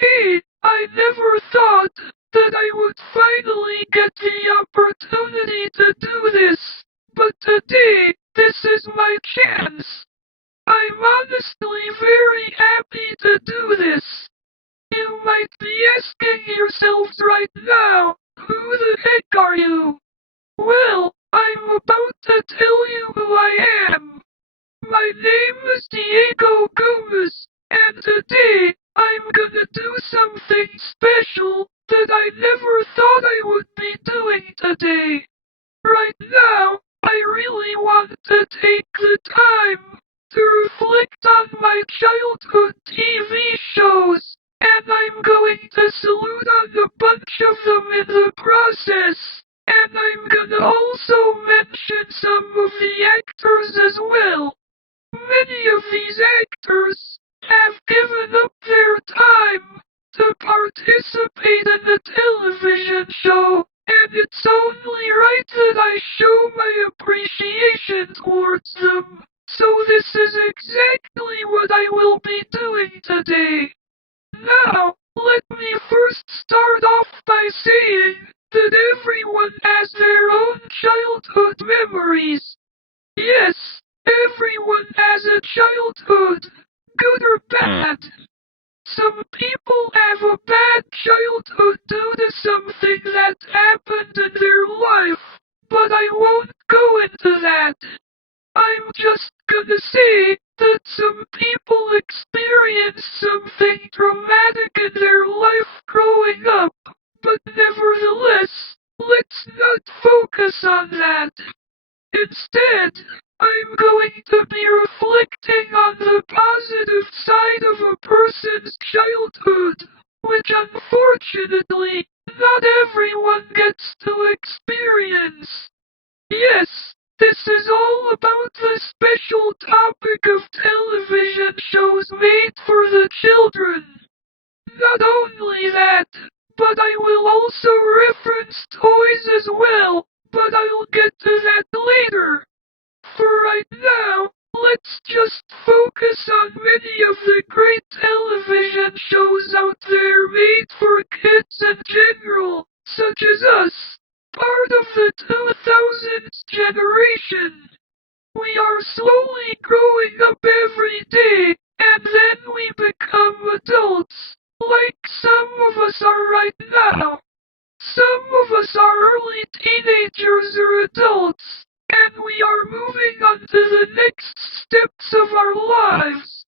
Hey, I never thought that I would finally get the opportunity to do this, but today, this is my chance. I'm honestly very happy to do this. You might be asking yourselves right now, who the heck are you? Well, I'm about to tell you who I am. My name is Diego Gomez, and today I'm gonna do something special that I never thought I would be doing today. Right now, I really want to take the time to reflect on my childhood TV shows, and I'm going to salute on a bunch of them in the process. And I'm gonna also mention some of the actors as well. Many of these actors have given up their time to participate in the television show, and it's only right that I show my appreciation towards them. So this is exactly what I will be doing today. Now, let me first start off by saying that everyone has their own childhood memories. Yes, everyone has a childhood, good or bad. Some people have a bad childhood due to something that happened in their life, but I won't go into that. I'm just gonna say that some people experience something traumatic in their life growing up, but nevertheless, let's not focus on that. Instead, I'm going to be reflecting on the positive side of a person's childhood, which unfortunately, not everyone gets to experience. Yes, this is all about the special topic of television shows made for the children. Not only that, but I will also reference toys as well, but I'll get to that later. For right now, let's just focus on many of the great television shows out there made for kids in general, such as us, part of the 2000s generation. We are slowly growing up every day, and then we become adults, like some of us are right now. Some of us are early teenagers or adults, and we are moving on to the next steps of our lives.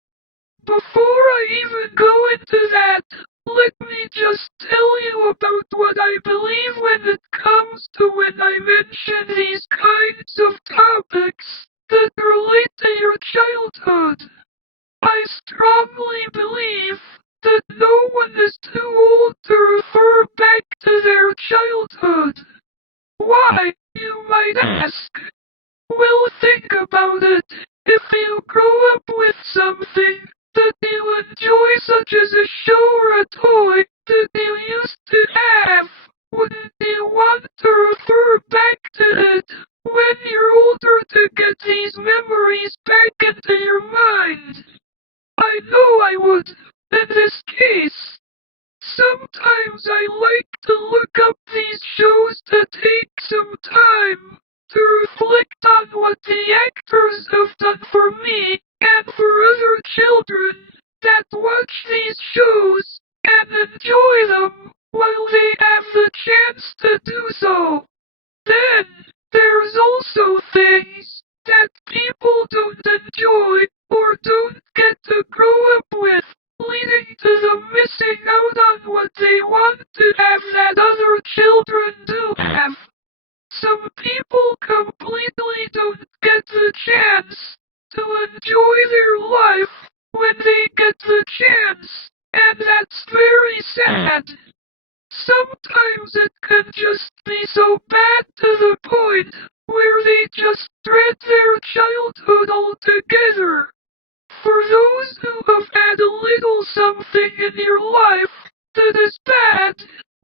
Before I even go into that, let me just tell you about what I believe when it comes to when I mention these kinds of topics that relate to your childhood. I strongly believe that no one is too old to refer back to their childhood. Why, you might ask? Well, think about it. If you grow up with something that you enjoy, such as a show or a toy that you used to have, wouldn't you want to refer back to it when you're older to get these memories back into your mind? I know I would, in this case. Sometimes I like to look up these shows to take some time to reflect on what the actors have done for me and for other children that watch these shows and enjoy them while they have the chance to do so. Then, there's also things that people don't enjoy or don't get to grow up with, leading to them missing out on what they want to have that other children do have. Some people completely don't get the chance to enjoy their life when they get the chance, and that's very sad. Sometimes it can just be so bad to the point where they just dread their childhood altogether. For those who have had a little something in your life that is bad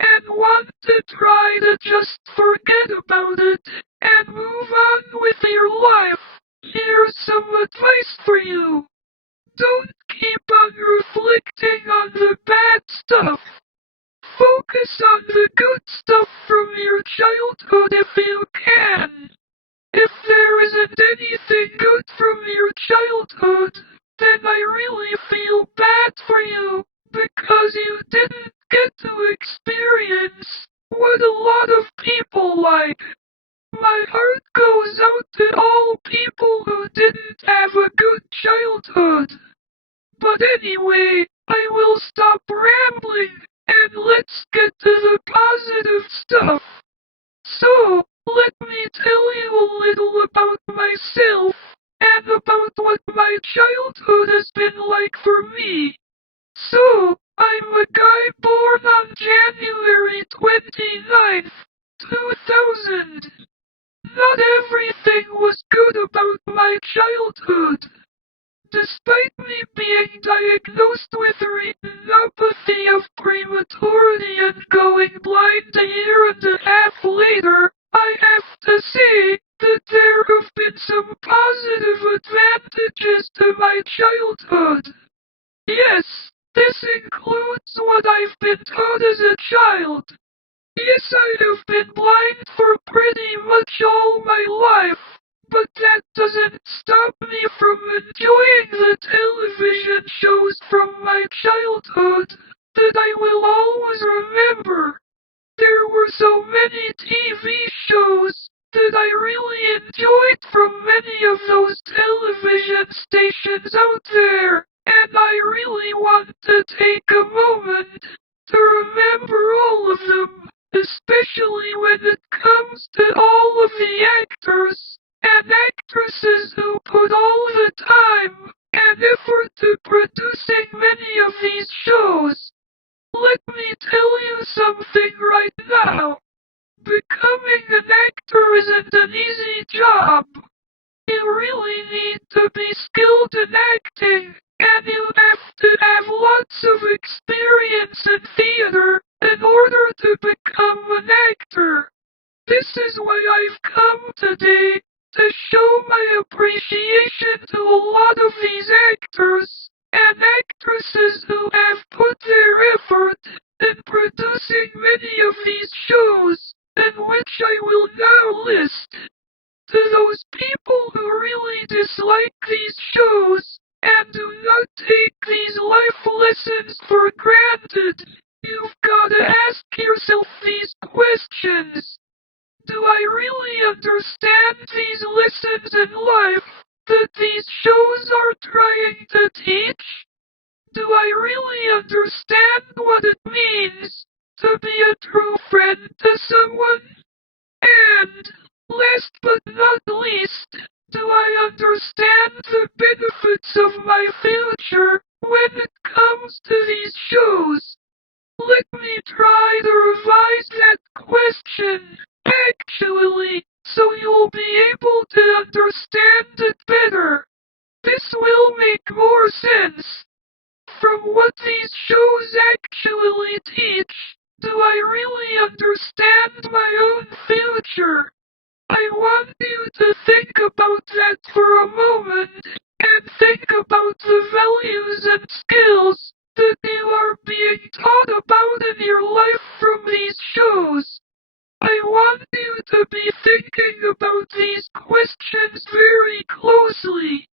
and want to try to just forget about it and move on with your life, here's some advice for you. Don't keep on reflecting on the bad stuff. Focus on the good stuff from your childhood if you can. If there isn't anything good from your childhood, then I really feel bad for you, because you didn't get to experience what a lot of people like. My heart goes out to all people who didn't have a good childhood. But anyway, I will stop rambling, and let's get to the positive stuff. So, let me tell you a little about myself, and about what my childhood has been like for me. So, I'm a guy born on January 29th, 2000. Not everything was good about my childhood. Despite me being diagnosed with retinopathy of prematurity and going blind a year and a half later, I have to say that there have been some positive advantages to my childhood. Yes, this includes what I've been taught as a child. Yes, I have been blind for pretty much all my life, but that doesn't stop me from enjoying the television shows from my childhood that I will always remember. There were so many TV shows that I really enjoyed from many of those television stations out there, and I really want to take a moment to remember all of them, especially when it comes to all of the actors and actresses who put all the time and effort to producing many of these shows. Let me tell you something right now. Becoming an actor isn't an easy job. You really need to be skilled in acting, and you have to have lots of experience in theater in order to become an actor. This is why I've come today, to show my appreciation to a lot of these actors and actresses who have put their effort in producing many of these shows, in which I will now list. To those people who really dislike these shows and do not take these life lessons for granted, you've got to ask yourself these questions. Do I really understand these lessons in life that these shows are trying to teach? Do I really understand what it means to be a true friend to someone? And, last but not least, do I understand the benefits of my future when it comes to these shows? Let me try to revise that question, actually, so you'll be able to understand it better. This will make more sense. From what these shows actually teach, do I really understand my own future? I want you to think about that for a moment, and think about the values and skills that you are being taught about in your life from these shows. I want you to be thinking about these questions very closely.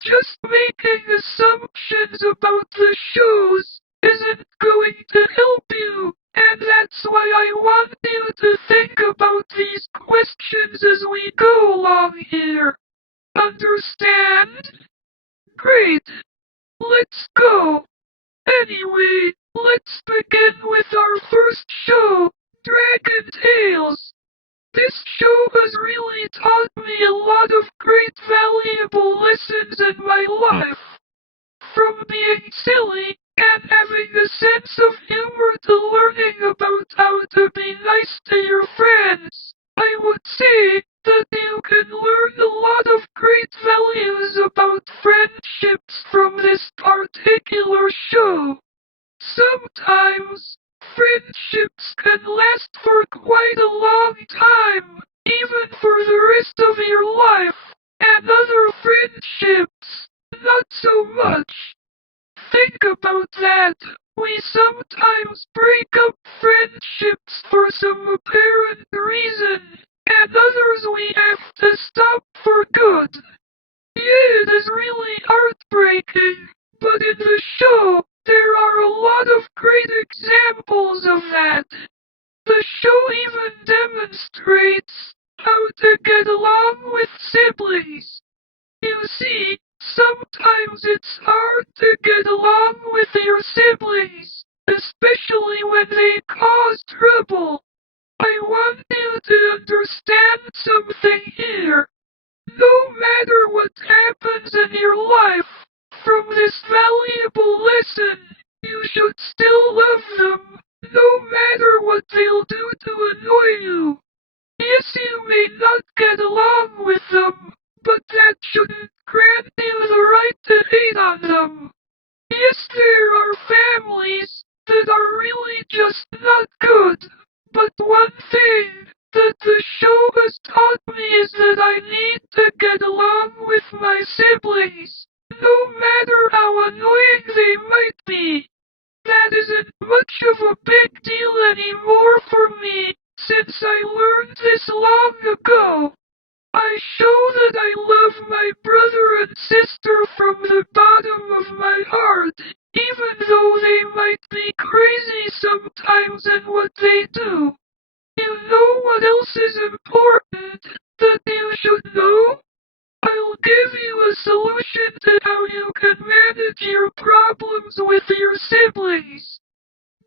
Just making assumptions about the shows isn't going to help you, and that's why I want you to think about these questions as we go along here. Understand? Great. Let's go. Anyway, let's begin with our first show, Dragon Tales. This show has really taught me a lot of great valuable lessons in my life. From being silly and having a sense of humor to learning about how to be nice to your friends, I would say that you can learn a lot of great values about friendships from this particular show. Sometimes, friendships can last for quite a long time, even for the rest of your life, and other friendships not so much. Think about that. We sometimes break up friendships for some apparent reason, and others we have to stop for good. Yeah, it is really heartbreaking, but in the show, there are a lot of great examples of that. The show even demonstrates how to get along with siblings. You see, sometimes it's hard to get along with your siblings, especially when they cause trouble. I want you to understand something here. No matter what happens in your life, from this valuable lesson, you should still love them, no matter what they'll do to annoy you. Yes, you may not get along with them, but that shouldn't grant you the right to hate on them. Yes, there are families that are really just not good, but one thing that the show has taught me is that I need to get along with my siblings, no matter how annoying they might be. That isn't much of a big deal anymore for me, since I learned this long ago. I show that I love my brother and sister from the bottom of my heart, even though they might be crazy sometimes in what they do. You know what else is important that you should know? I'll give you a solution to how you can manage your problems with your siblings.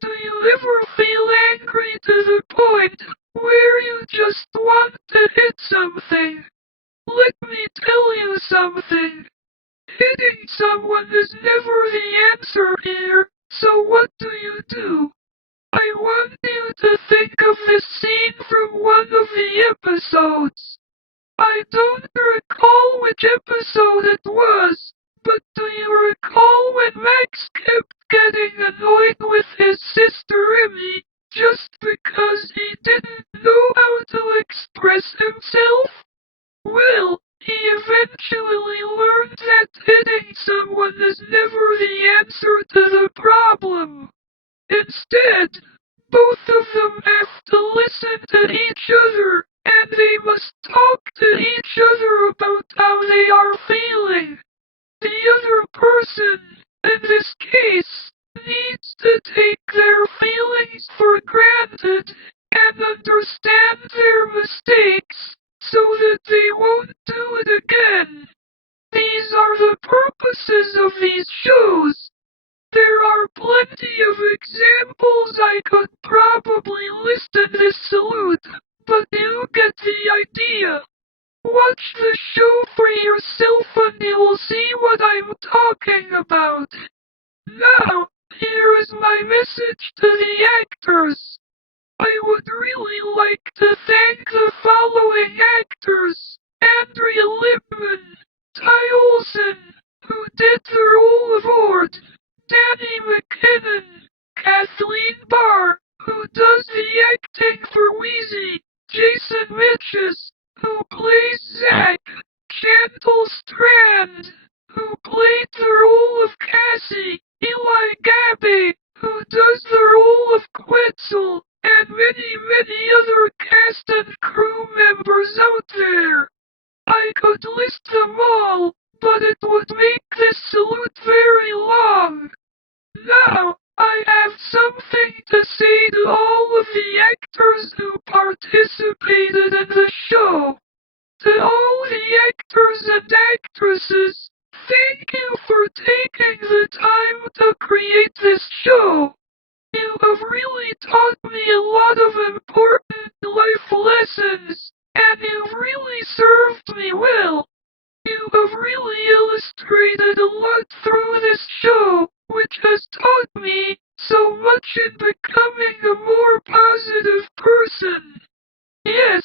Do you ever feel angry to the point where you just want to hit something? Let me tell you something. Hitting someone is never the answer here, so what do? I want you to think of this scene from one of the episodes. I don't recall which episode it was, but do you recall when Max kept getting annoyed with his sister Emmy just because he didn't know how to express himself? Well, he eventually learned that hitting someone is never the answer to the problem. Instead, both of them have to listen to each other, and they must talk to each other about how they are feeling. The other person, in this case, needs to take their feelings for granted and understand their mistakes so that they won't do it again. These are the purposes of these shows. There are plenty of examples I could probably list in this salute, but you get the idea. Watch the show for yourself and you'll see what I'm talking about. Now, here is my message to the actors. I would really like to thank the following actors: Andrea Lipman, Ty Olsson, who did the role of Ord, Danny McKinnon, Kathleen Barr, who does the acting for Wheezy, Jason Mitchell, who plays Zach, Chantal Strand, who played the role of Cassie, Eli Gabby, who does the role of Quetzal, and many other cast and crew members out there. I could list them all, but it would make this salute very long. Now, I have something to say to all of the actors who participated in the show. To all the actors and actresses, thank you for taking the time to create this show. You have really taught me a lot of important life lessons, and you've really served me well. You have really illustrated a lot through this show, which has taught me so much in becoming a more positive person. Yes,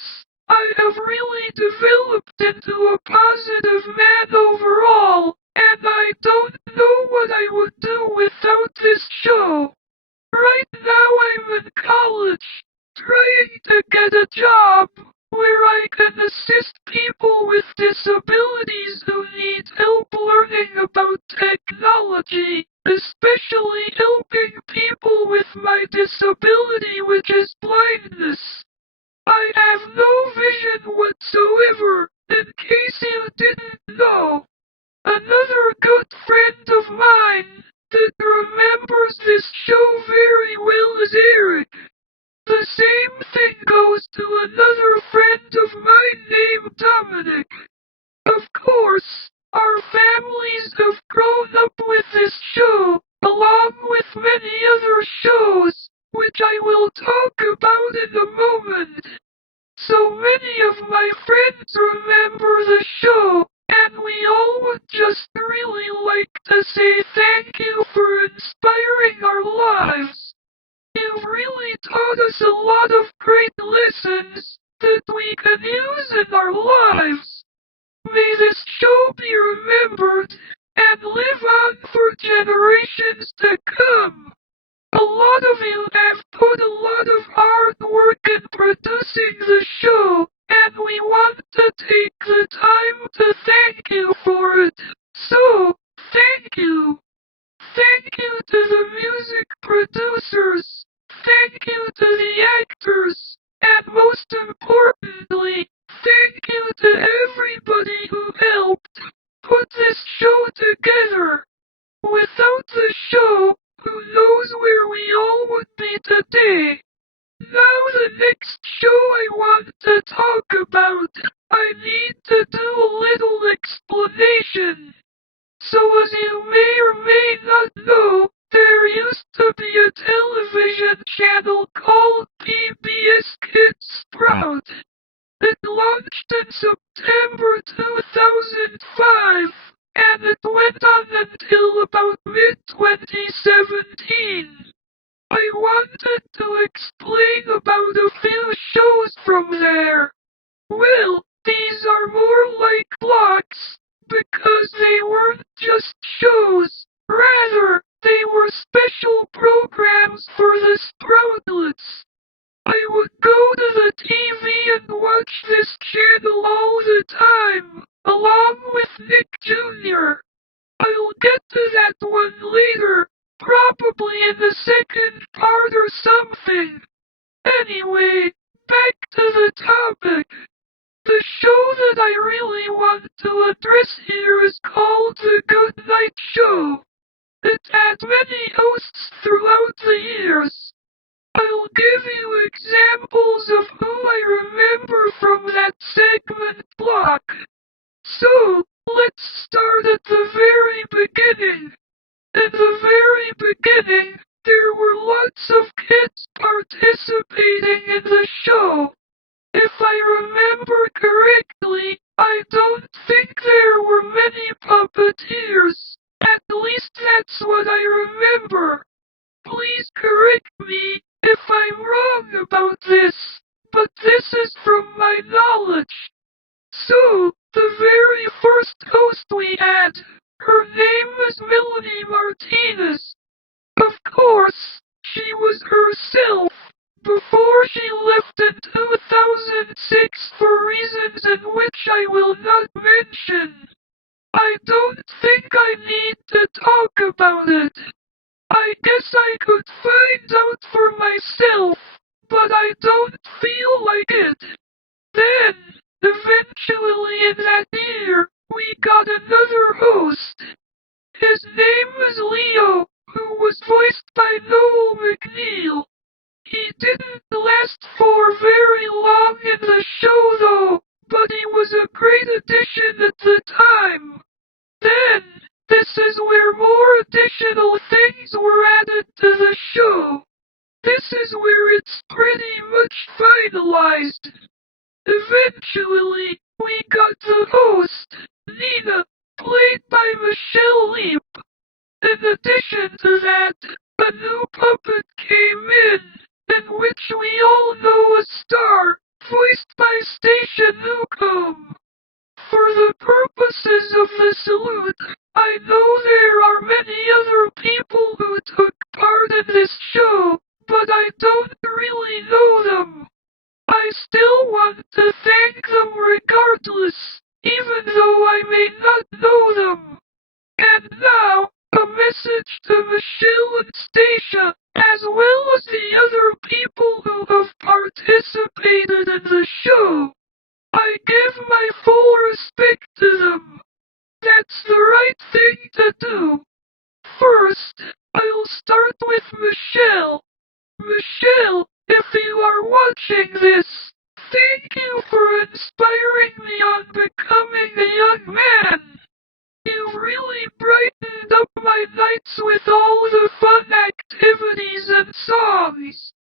I have really developed into a positive man overall, and I don't know what I would do without this show. Right now I'm in college, trying to get a job where I can assist people with disabilities who need help learning about you didn't know. Another good friend of mine that remembers this show very well is Eric. The same thing goes to another friend of mine named Dominic. Of course, our families have grown up with this show, along with many other shows, which I will talk about in a moment. So many of my friends remember the show, and we all would just really like to say thank you for inspiring our lives. You've really taught us a lot of great lessons that we can use in our lives. May this show be remembered and live on for generations to come. A lot of you have put a lot of hard work in producing the show, and we want to take the time to thank you for it. So, thank you. Thank you to the music producers. Thank you to the actors. And most importantly, thank you to everybody who helped put this show together. Without the show, who knows where we all would be today? Now the next show I want to talk about, I need to do a little explanation. So as you may or may not know, there used to be a television channel called PBS Kids Sprout. It launched in September 2005, and it went on until about mid-2017. I wanted to explain about a few shows from there. Well, these are more like blocks, because they weren't just shows. Rather, they were special programs for the Sproutlets. I would go to the TV and watch this channel all the time, along with Nick Jr. I'll get to that one later, probably in the second part or something. Anyway, back to the topic. The show that I really want to address here is called The Good Night Show. It had many hosts throughout the years. I'll give you examples of who I remember from that segment block. So, let's start at the very beginning. In the very beginning, there were lots of kids participating in the show. If I remember correctly, I don't think there were many puppeteers. At least that's what I remember. Please correct me if I'm wrong about this, but this is from my knowledge. So, the very first host we had, her name was Melanie Martinez. Of course, she was herself before she left in 2006 for reasons in which I will not mention. I don't think I need to talk about it. I guess I could find out for myself, but I don't feel like it. Then, eventually in that year, we got another host. His name was Leo, who was voiced by Noel McNeil. He didn't last for very long in the show though, but he was a great addition at the time. Then, this is where more additional things were added to the show. This is where it's pretty much finalized. Eventually, we got the host, Nina, played by Michelle Leap. In addition to that, a new puppet came in which we all know a star, voiced by Stacia Newcomb. For the purposes of the salute, I know there are many other people who took part in this show, but I don't really know them. I still want to thank them regardless, even though I may not know them. And now, a message to Michelle and Stacia, as well as the other people who have participated in the show. I give my full respect to them. That's the right thing to do. First, I'll start with Michelle. Michelle, if you are watching this, thank you for inspiring me on becoming a young man. You've really brightened up my nights with all the fun activities and songs.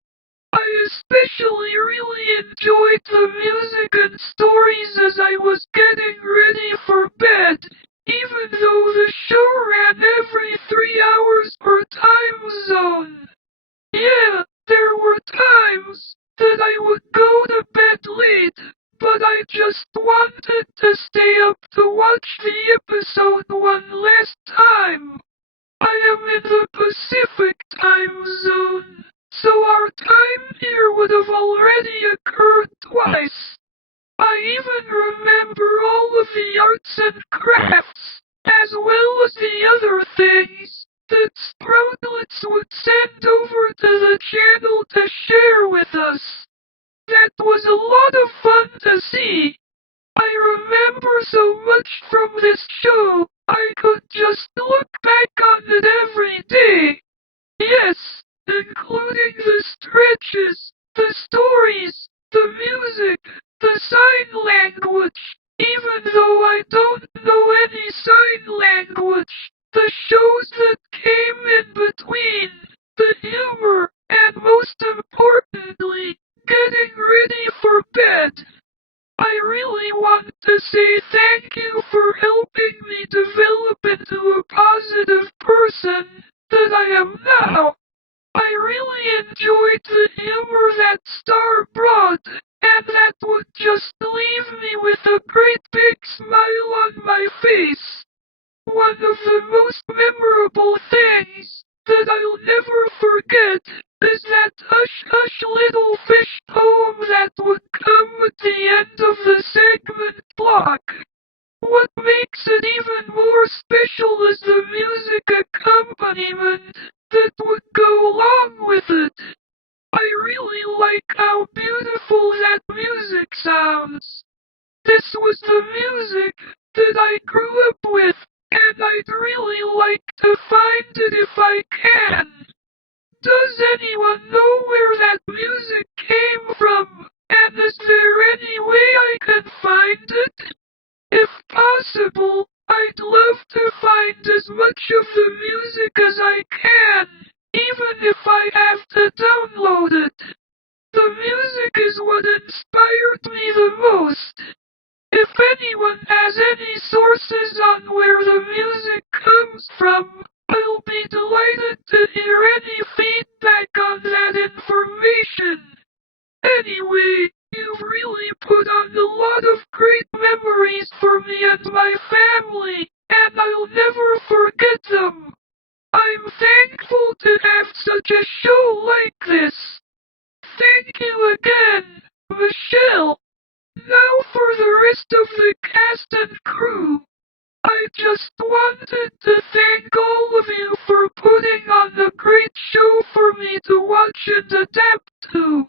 I especially really enjoyed the music and stories as I was getting ready for bed, even though the show ran every 3 hours per time zone. Yeah, there were times that I would go to bed late, but I just wanted to stay up to watch the episode one last time. I am in the Pacific time zone, so our time here would have already occurred twice. I even remember all of the arts and crafts, as well as the other things that Sproutlets would send over to the channel to share with us. That was a lot of fun to see. I remember so much from this show, I could just look back on it every day. Yes, including the stretches, the stories, the music, the sign language. Even though I don't know any sign language, the shows that came in between, the humor, and most importantly, getting ready for bed. I really want to say thank you for helping me develop into a positive person that I am now. I really enjoyed the humor that Star brought, and that would just leave me with a great big smile on my face. One of the most memorable things that I'll never forget is that Hush Hush Little Fish poem that would come at the end of the segment block. What makes it even more special is the music accompaniment that would go along with it. I really like how beautiful that music sounds. This was the music that I grew up with, and I'd really like to find it if I can. Does anyone know where that music came from? And is there any way I can find it? If possible, I'd love to find as much of the music as I can, even if I have to download it. The music is what inspired me the most. If anyone has any sources on where the music comes from, I'll be delighted to hear any feedback on that information. Anyway, you've really put on a lot of great memories for me and my family, and I'll never forget them. I'm thankful to have such a show like this. Thank you again, Michelle. Now for the rest of the cast and crew. I just wanted to thank all of you for putting on a great show for me to watch and adapt to.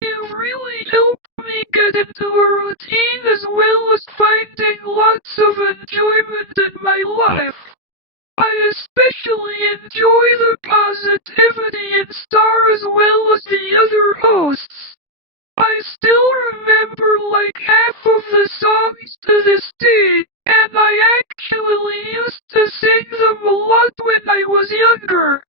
You've really helped me get into a routine as well as finding lots of enjoyment in my life. I especially enjoy the positivity in Star as well as the other hosts. I still remember like half of the songs to this day, and I actually used to sing them a lot when I was younger.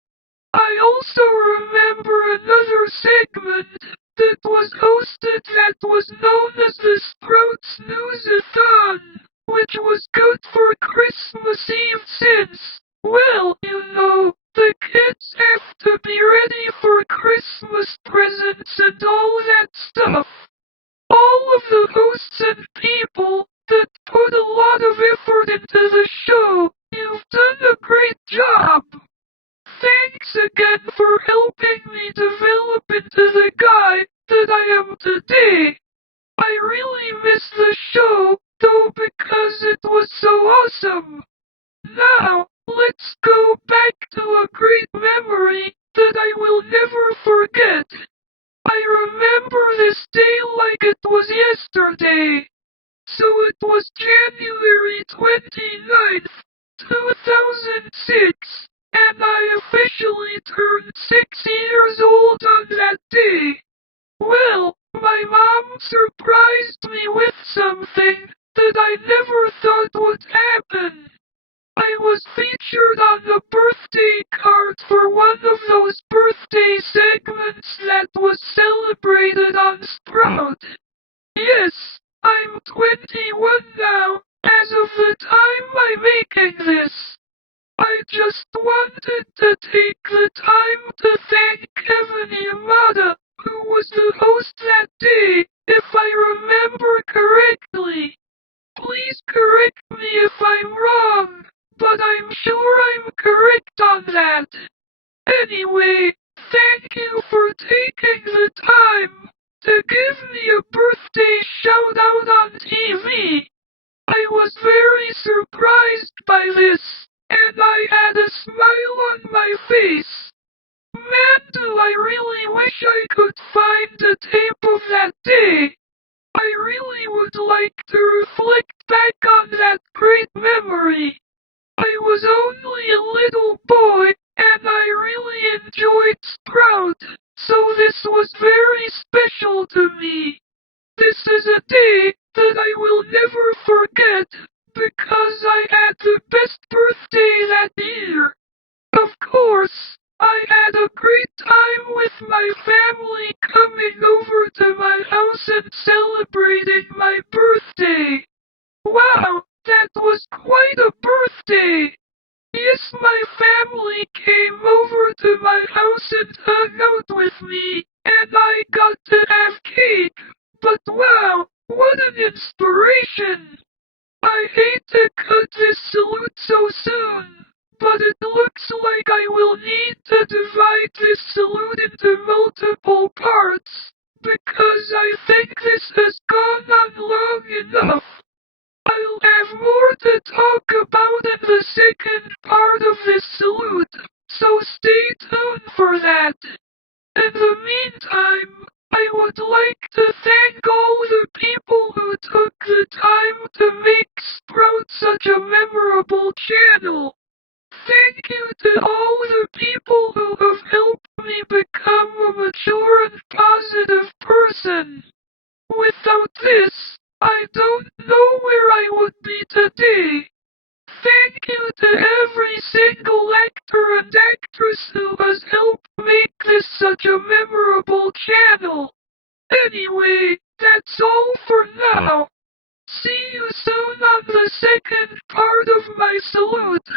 I also remember another segment that was hosted that was known as the Sprouts News-a-thon, which was good for Christmas Eve since, well, you know, the kids have to be ready for Christmas presents and all that stuff. All of the hosts and people that put a lot of effort into the show, you've done a great job. Thanks again for helping me develop into the guy that I am today. I really miss the show, though, because it was so awesome. Now, let's go back to a great memory that I will never forget. I remember this day like it was yesterday. So it was January 29th, 2006, and I officially turned 6 years old on that day. Well, my mom surprised me with something that I never thought would happen. I was featured on the birthday card for one of those birthday segments that was celebrated on Sprout. Yes, I'm 21 now, as of the time I'm making this. I just wanted to take the time to thank Kevin Yamada, who was the host that day, if I remember correctly. Please correct me if I'm wrong, but I'm sure I'm correct on that. Anyway, thank you for taking the time to give me a birthday shout out on TV. I was very surprised by this, and I had a smile on my face. Man, do I really wish I could find a tape of that day. I really would like to reflect back on that great memory. I was only a little boy, and I really enjoyed Sprout, so this was very special to me. This is a day that I will never forget, because I had the best birthday that year. Of course, I had a great time with my family coming over to my house and celebrating my birthday. Wow, that was quite a birthday! Yes, my family came over to my house and hung out with me, and I got to have cake. But wow, what an inspiration! I hate to cut this salute so soon, but it looks like I will need to divide this salute into multiple parts, because I think this has gone on long enough. I'll have more to talk about in the second part of this salute, so stay tuned for that. In the meantime, I would like to thank all the people who took the time to make Sprout such a memorable channel. Thank you to all the people who have helped me become a mature and positive person. Without this, I don't know where I would be today. Thank you to every single actor and actress who has helped make this such a memorable channel. Anyway, that's all for now. See you soon on the second part of my salute.